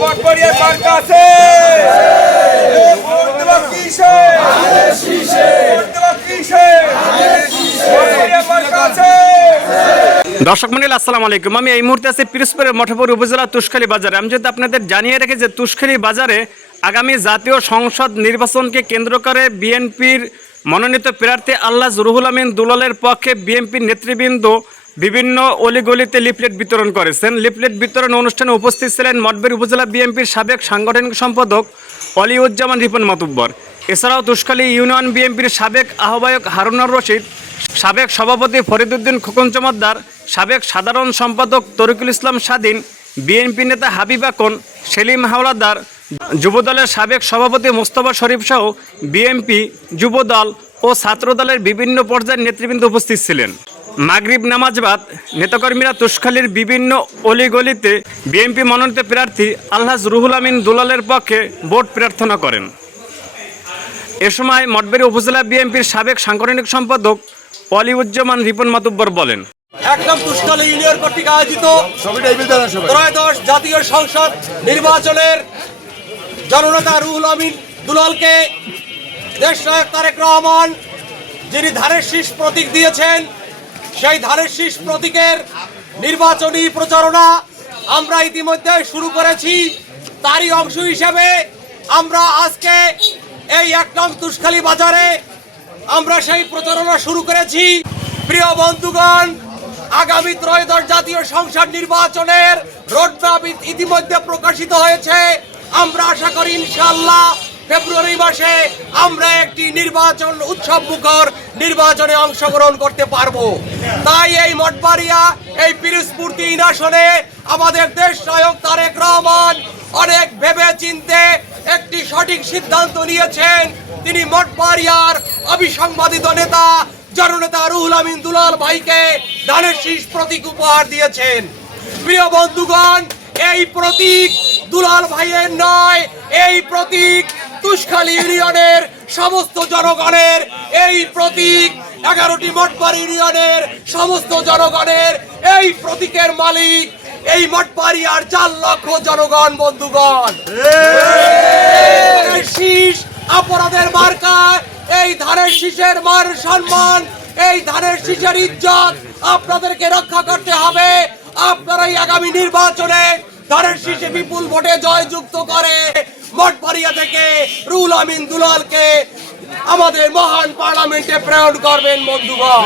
মঠবাড়িয়ার মার্কা আছে ভোট দেব কিসে ভোট দেব কিসে মঠবাড়িয়ার মার্কা আছে। দর্শক মণ্ডলী আসসালামু আলাইকুম। আমি এই মুহূর্তে আছি পিরোজপুরের মঠপুর উপজেলা তুষখালী বাজারে। আমি যদি আপনাদের জানিয়ে রাখি যে তুষখালী বাজারে আগামী জাতীয় সংসদ নির্বাচনকে কেন্দ্র করে বিএনপির মনোনীত প্রার্থী আলহাজ রুহুল আমিন দুলালের পক্ষে বিএনপির নেতৃবৃন্দ বিভিন্ন অলিগলিতে লিফলেট বিতরণ করেছেন। লিফলেট বিতরণ অনুষ্ঠানে উপস্থিত ছিলেন মঠবাড়িয়া উপজেলা বিএনপির সাবেক সাংগঠনিক সম্পাদক অলিউজ্জামান রিপন মাতুব্বর। এছাড়াও তুষখালী ইউনিয়ন বিএনপির সাবেক আহ্বায়ক হারুনুর রশিদ, সাবেক সভাপতি ফরিদউদ্দিন খোকন চমৎদার, সাবেক সাধারণ সম্পাদক তরিকুল ইসলাম স্বাধীন, বিএনপি নেতা হাবিব আকন, সেলিম হাওলাদার, যুবদলের সাবেক সভাপতি মোস্তফা শরীফ সহ বিএনপি, যুবদল ও ছাত্রদলের বিভিন্ন পর্যায়ের নেতৃবৃন্দ উপস্থিত ছিলেন। মাগরিব নামাজ বাদ নেতাকর্মীরা তুষখালীর বিভিন্ন অলিগলিতে বিএনপি মনোনীত প্রার্থী আলহাজ রুহুল আমিন দুলালের পক্ষে ভোট প্রার্থনা করেন। এ সময় মঠবাড়িয়া উপজেলা বিএনপির সাবেক সাংগঠনিক সম্পাদক অলিউজ্জামান রিপন মাতুব্বর বলেন, একদম তুষখালী ইউনিয়ন কর্তৃক আয়োজিত ত্রয়োদশ জাতীয় সংসদ নির্বাচনের জননেতা রুহুল আমিন দুলালকে দেশনায়ক তারেক রহমান যিনি ধানের শীষ প্রতীক দিয়েছেন, সেই ধানের শীষ প্রতীকের নির্বাচনী প্রচারণা আমরা ইতিমধ্যে শুরু করেছি। তারই অংশ হিসেবে আমরা আজকে এই ১ নং তুষখালী বাজারে আমরা সেই প্রচারণা শুরু করেছি। প্রিয় বন্ধুগণ, আগামী ত্রয়োদশ জাতীয় সংসদ নির্বাচনের রোডম্যাপ ইতিমধ্যে প্রকাশিত হয়েছে। আমরা আশা করি ইনশাআল্লাহ ফেব্রুয়ারি মাসে আমরা একটি নির্বাচন উৎসব মুখর নির্বাচনে অংশগ্রহণ করতে পারবো। তাই এই মঠবাড়িয়া এই পিরোজপুর ৩ আসনে আমাদের দেশ নায়ক তারেক রহমান অনেক ভেবে চিন্তে একটি সঠিক সিদ্ধান্ত নিয়েছেন। তিনি মঠবাড়িয়ার অবিসংবাদিত নেতা জননেতা রুহুল আমিন দুলাল ভাইকে ধানের শীষ প্রতীক উপহার দিয়েছেন। প্রিয় বন্ধুগণ, এই প্রতীক দুলাল ভাইয়ের নয়, এই প্রতীক তুষখালী ইউনিয়নের সমস্ত জনগণের, এই প্রতীক 11টি মঠবাড়ি ইউনিয়নের সমস্ত জনগণের। এই প্রতীকের মালিক এই মঠবাড়িয়ার ৪ লক্ষ জনগণ। বন্ধুগণ, শীষ অপরাধের মার্কা, এই ধানের শীষের মান সম্মান, এই ধানের শীষের ইজ্জত আপনাদেরকে রক্ষা করতে হবে। আপনারা এই আগামী নির্বাচনে ধানের শীষে বিপুল ভোটে জয়যুক্ত করে মঠবাড়িয়া থেকে রুহুল আমিন দুলালকে আমাদের মহান পার্লামেন্টে প্রেরণ করবেন। বন্ধুগণ,